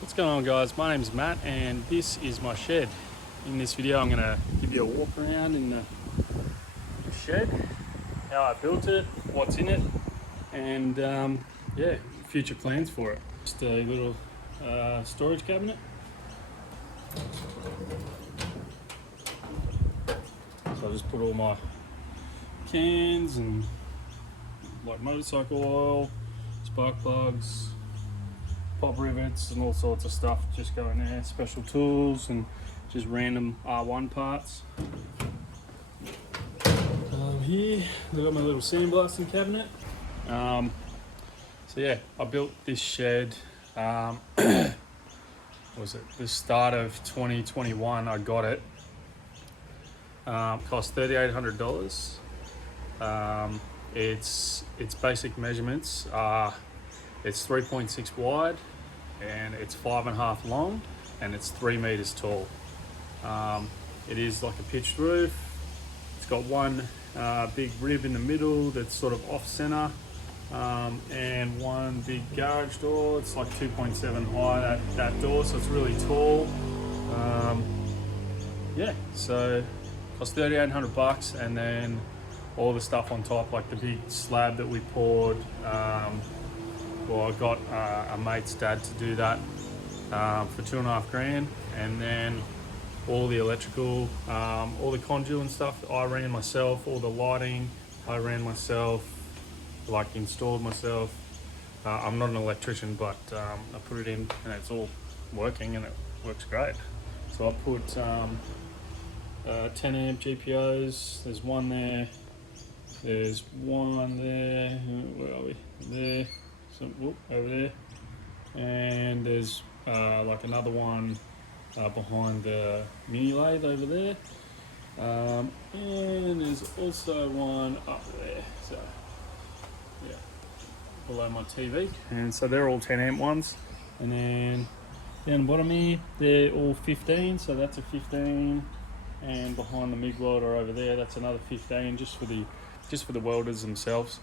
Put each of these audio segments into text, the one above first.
What's going on, guys? My name's Matt and this is my shed. In this video I'm going to give you a walk around in the shed, how I built it, what's in it, and yeah, future plans for it. Just a little storage cabinet. So I just put all my cans and like motorcycle oil, spark plugs, pop rivets and all sorts of stuff just go in there, special tools and just random R1 parts. Here I've got my little sandblasting cabinet. So yeah, I built this shed, was it the start of 2021 I got it. Cost $3,800. Its basic measurements are it's 3.6 wide and it's 5.5 long and it's 3 meters tall. It is like a pitched roof. It's got one big rib in the middle that's sort of off center, and one big garage door. It's like 2.7 high, that door, so it's really tall. Yeah, so cost $3,800, and then all the stuff on top, like the big slab that we poured. Well, I got a mate's dad to do that for $2,500, and then all the electrical, all the conduit and stuff I ran myself. All the lighting I ran myself, like installed myself. I'm not an electrician, but I put it in and it's all working and it works great. So I put 10 amp GPIOs. There's one there. There's one there. Where are we? There. So, whoop, over there. And there's like another one behind the mini lathe over there. And there's also one up there. So yeah, below my TV. And so they're all 10 amp ones. And then down the bottom here, they're all 15. So that's a 15. And behind the MIG welder over there, that's another 15, just for the welders themselves.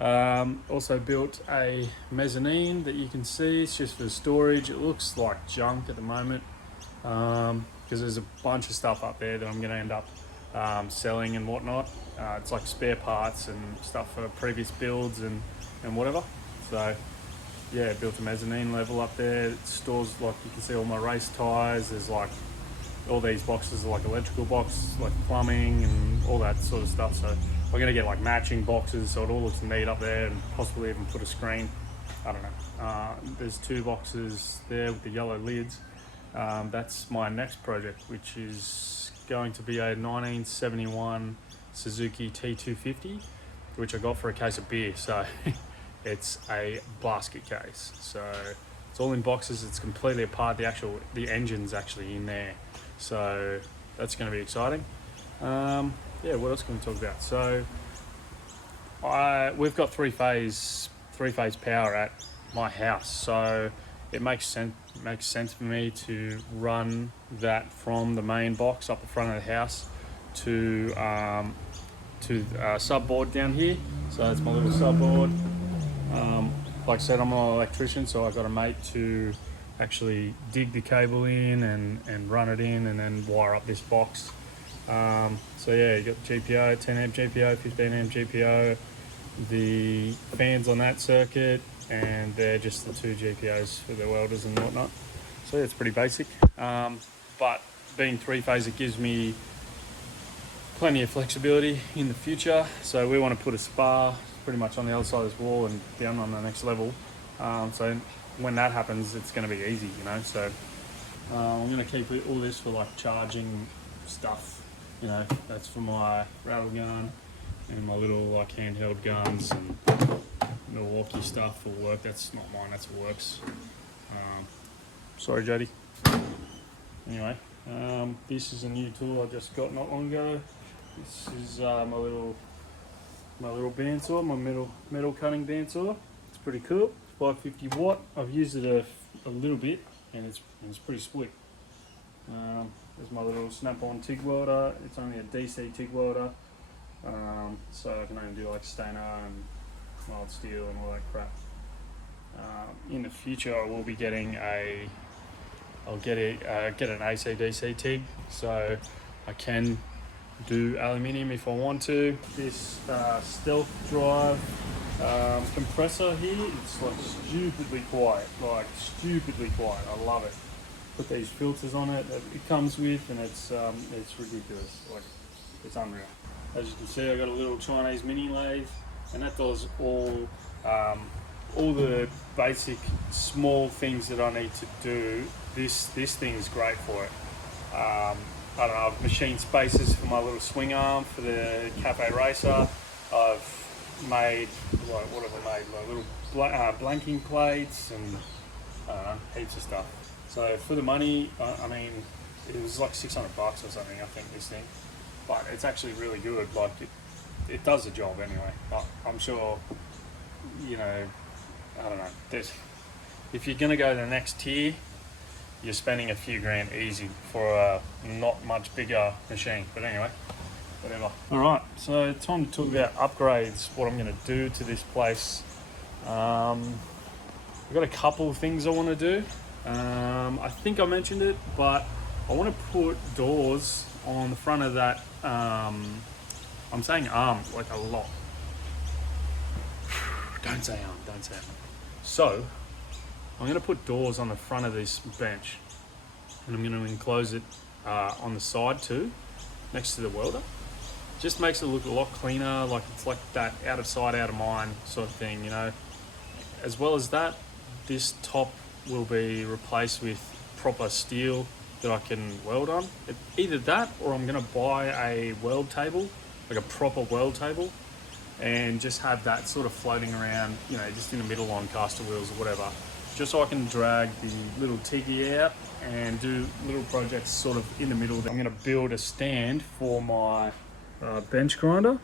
Also built a mezzanine that you can see. It's just for storage. It looks like junk at the moment because there's a bunch of stuff up there that I'm going to end up selling and whatnot. It's like spare parts and stuff for previous builds and whatever. So yeah, built a mezzanine level up there. It stores, like you can see, all my race tires. There's like all these boxes are like electrical box, like plumbing and all that sort of stuff. So we're gonna get like matching boxes so it all looks neat up there, and possibly even put a screen. I don't know. There's 2 boxes there with the yellow lids. That's my next project, which is going to be a 1971 Suzuki T250, which I got for a case of beer. So it's a basket case. So it's all in boxes. It's completely apart. The engine's actually in there. So that's going to be exciting. Yeah, what else can we talk about? So we've got three phase power at my house, so it makes sense for me to run that from the main box up the front of the house to a sub board down here. So that's my little sub board. Like I said, I'm not an electrician, so I got a mate to actually dig the cable in and run it in and then wire up this box. So yeah, you got GPIO, 10 amp GPIO, 15 amp GPIO, the fans on that circuit, and they're just the 2 GPIOs for the welders and whatnot. So yeah, it's pretty basic. But being 3-phase, it gives me plenty of flexibility in the future. So we want to put a spar pretty much on the other side of this wall and down on the next level. So when that happens, it's going to be easy, you know. So I'm going to keep all this for like charging stuff. You know, that's for my rattle gun and my little like handheld guns and Milwaukee stuff for work. That's not mine, that's works. Sorry, Jody. Anyway, this is a new tool I just got not long ago. This is my little bandsaw, my metal cutting bandsaw. It's pretty cool. 550 watt. I've used it a little bit, and it's pretty slick. There's my little snap-on TIG welder. It's only a DC TIG welder, so I can only do like stainer and mild steel and all that crap. In the future, I will be getting get an AC/DC TIG, so I can do aluminium if I want to. This stealth drive compressor here, it's like stupidly quiet, I love it. Put these filters on it that it comes with, and it's ridiculous, like it's unreal. As you can see, I got a little Chinese mini lathe, and that does all the basic small things that I need to do. This thing is great for it. I don't know, I've machined spacers for my little swing arm for the Cafe Racer. I've made, like, what have I made? Like little blanking plates and I don't know, heaps of stuff. So for the money, I mean, it was like $600 or something, I think, this thing. But it's actually really good. Like it does the job anyway. I'm sure, you know, I don't know. If you're gonna go to the next tier, you're spending a few grand easy for a not much bigger machine. But anyway, whatever. All right, so time to talk about upgrades. What I'm gonna do to this place. I've got a couple of things I want to do. I think I mentioned it, but I want to put doors on the front of that. I'm saying arm like a lot. Don't say arm. So I'm going to put doors on the front of this bench, and I'm going to enclose it on the side too, next to the welder. Just makes it look a lot cleaner, like it's like that out of sight, out of mind sort of thing, you know. As well as that, this top will be replaced with proper steel that I can weld on. Either that, or I'm going to buy a weld table, like a proper weld table, and just have that sort of floating around, you know, just in the middle on caster wheels or whatever, just so I can drag the little Tiggy out and do little projects sort of in the middle. I'm going to build a stand for my bench grinder.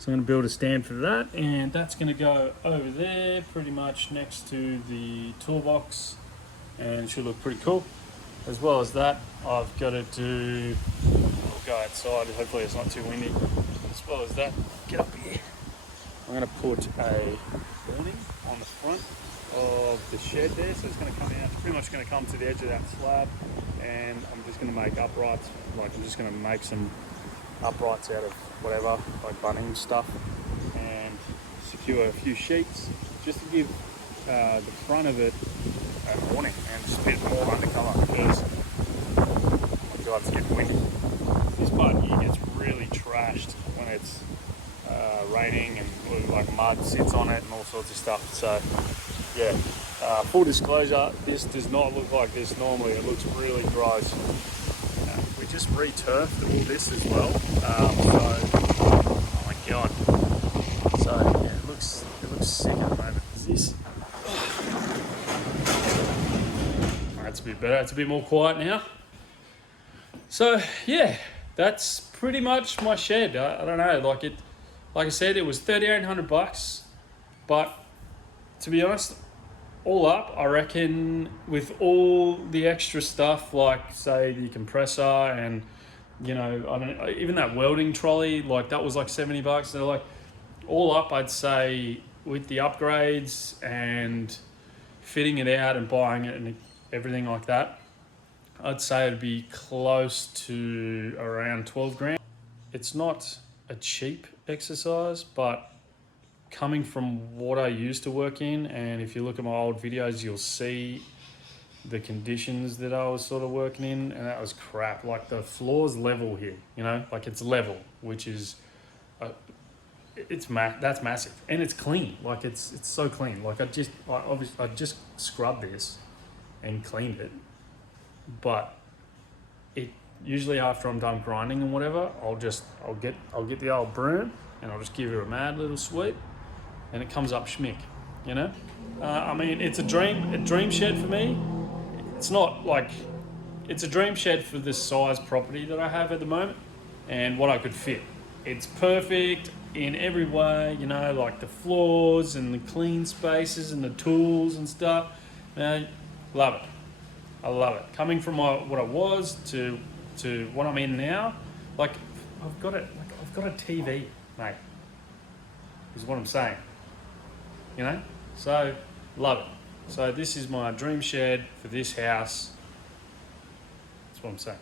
So I'm going to build a stand for that, and that's going to go over there pretty much next to the toolbox, and it should look pretty cool. As well as that, I've got to do, I'll go outside, hopefully it's not too windy. As well as that, get up here. I'm going to put a awning on the front of the shed there, so it's going to come out, it's pretty much going to come to the edge of that slab, and I'm just going to make uprights, like I'm just going to make some uprights out of whatever, like bunning stuff, and secure a few sheets just to give the front of it an awning and just a bit more undercover, because oh my god, it's getting windy. This part here gets really trashed when it's raining, and like mud sits on it and all sorts of stuff. So yeah, full disclosure, this does not look like this normally. It looks really gross. We just re-turfed all this as well. Oh my god. So yeah, it looks sick at the moment. This. That's a bit better. It's a bit more quiet now. So yeah, that's pretty much my shed. I don't know, like I said, it was $3,800, but to be honest, all up, I reckon with all the extra stuff, like say the compressor and, you know, I don't know, even that welding trolley, like that was like $70. So like all up, I'd say with the upgrades and fitting it out and buying it and everything like that, I'd say it'd be close to around 12 grand. It's not a cheap exercise, but coming from what I used to work in, and if you look at my old videos, you'll see the conditions that I was sort of working in, and that was crap. Like the floor's level here, you know, like it's level, which is, that's massive, and it's clean. Like it's so clean. Like I just scrubbed this and cleaned it, but it usually after I'm done grinding and whatever, I'll get the old broom and I'll just give it a mad little sweep, and it comes up schmick, you know. I mean, it's a dream shed for me. It's not like, it's a dream shed for this size property that I have at the moment and what I could fit. It's perfect in every way, you know, like the floors and the clean spaces and the tools and stuff. Love it. I love it. Coming from what I was to what I'm in now, like I've got a TV, mate, is what I'm saying. You know? So Love it. So this is my dream shed for this house. That's what I'm saying.